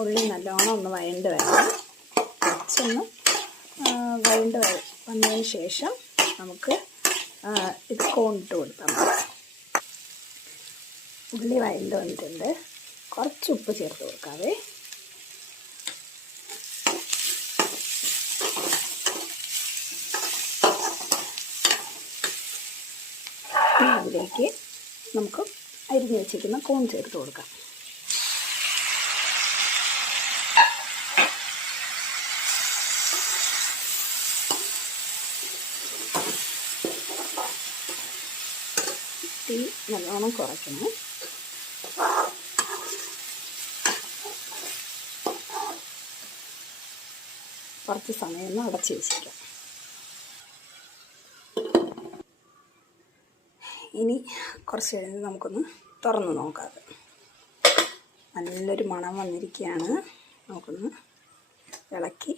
ഉള്ളി നല്ലോണം ഒന്ന് വഴണ്ട് വരണം. കുറച്ചൊന്ന് വഴണ്ട് വന്നതിന് ശേഷം നമുക്ക് ഇത് കോണിട്ട് കൊടുത്താൽ മതി. ഉള്ളി വഴണ്ട് വന്നിട്ടുണ്ട്. കുറച്ച് ഉപ്പ് ചേർത്ത് കൊടുക്കാവേ. അതിലേക്ക് നമുക്ക് അരിഞ്ഞ് വെച്ചിരിക്കുന്ന കോൺ ചേർത്ത് കൊടുക്കാം. തീ നല്ലോണം കുറയ്ക്കണം. കുറച്ച് സമയം ഒന്ന് അടച്ച് വെച്ചിരിക്കാം. ഇനി കുറച്ച് കഴിഞ്ഞ് നമുക്കൊന്ന് തുറന്ന് നോക്കാം. നല്ലൊരു മണം വന്നിരിക്കുകയാണ്. നമുക്കൊന്ന് ഇളക്കി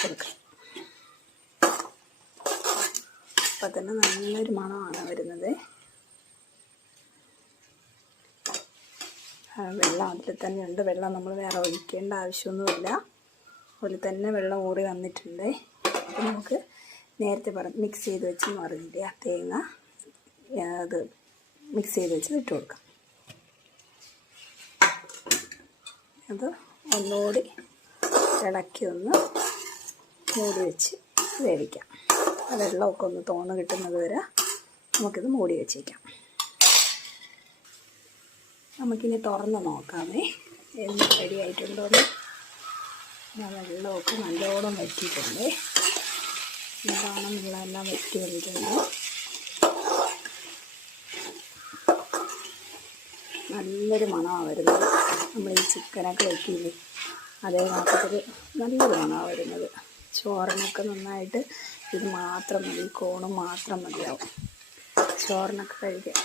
കൊടുക്കാം. അപ്പം തന്നെ നല്ലൊരു മണമാണ് വരുന്നത്. വെള്ളം അതിൽ തന്നെ ഉണ്ട്. വെള്ളം നമ്മൾ വേറെ ഒഴിക്കേണ്ട ആവശ്യമൊന്നുമില്ല. അതിൽ തന്നെ വെള്ളം ഊറി വന്നിട്ടുണ്ട്. അപ്പം നമുക്ക് നേരത്തെ മിക്സ് ചെയ്ത് വെച്ചെന്ന് പറഞ്ഞില്ലേ, ആ തേങ്ങ അത് മിക്സ് ചെയ്ത് വെച്ച് ഇട്ട് കൊടുക്കാം. അത് ഒന്നുകൂടി ഇളക്കി ഒന്ന് മൂടി വെച്ച് വേവിക്കാം. ആ വെള്ളമൊക്കെ ഒന്ന് തോന്ന് കിട്ടുന്നത് വരെ നമുക്കിത് മൂടി വെച്ചേക്കാം. നമുക്കിനി തുറന്ന് നോക്കാമേ എന്ത് റെഡി ആയിട്ടുണ്ടോയെന്ന്. വെള്ളമൊക്കെ നല്ലോണം വറ്റിയിട്ടുണ്ട്. നല്ലോണം വെള്ളമെല്ലാം വറ്റി വന്നിട്ടുണ്ട്. നല്ലൊരു മണമാണ് വരുന്നത്. നമ്മൾ ഈ ചിക്കനൊക്കെ വയ്ക്കില്ലേ, അതേ മാത്രത്തിൽ നല്ലൊരു മണമാണ് വരുന്നത്. ചോറിനൊക്കെ നന്നായിട്ട് ഇത് മാത്രം മതി, കോണ് മാത്രം മതിയാവും ചോറിനൊക്കെ കഴിക്കാൻ.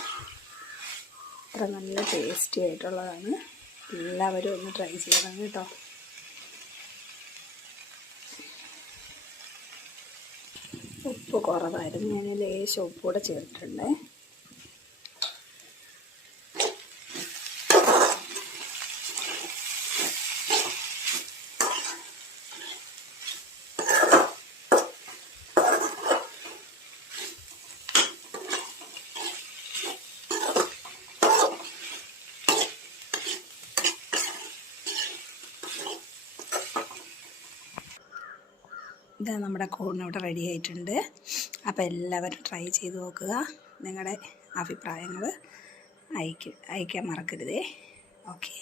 അത്ര നല്ല ടേസ്റ്റി ആയിട്ടുള്ളതാണ്. എല്ലാവരും ഒന്ന് ട്രൈ ചെയ്യണം കേട്ടോ. ഉപ്പ് കുറവായിരുന്നു, ഞാൻ ലേശം ഉപ്പൂടെ ചേർത്തിട്ടുണ്ട്. ഇതാ നമ്മുടെ കോൺ ഇവിടെ റെഡി ആയിട്ടുണ്ട്. അപ്പോൾ എല്ലാവരും ട്രൈ ചെയ്ത് നോക്കുക. നിങ്ങളുടെ അഭിപ്രായങ്ങൾ അയക്കാൻ മറക്കരുതേ. ഓക്കെ.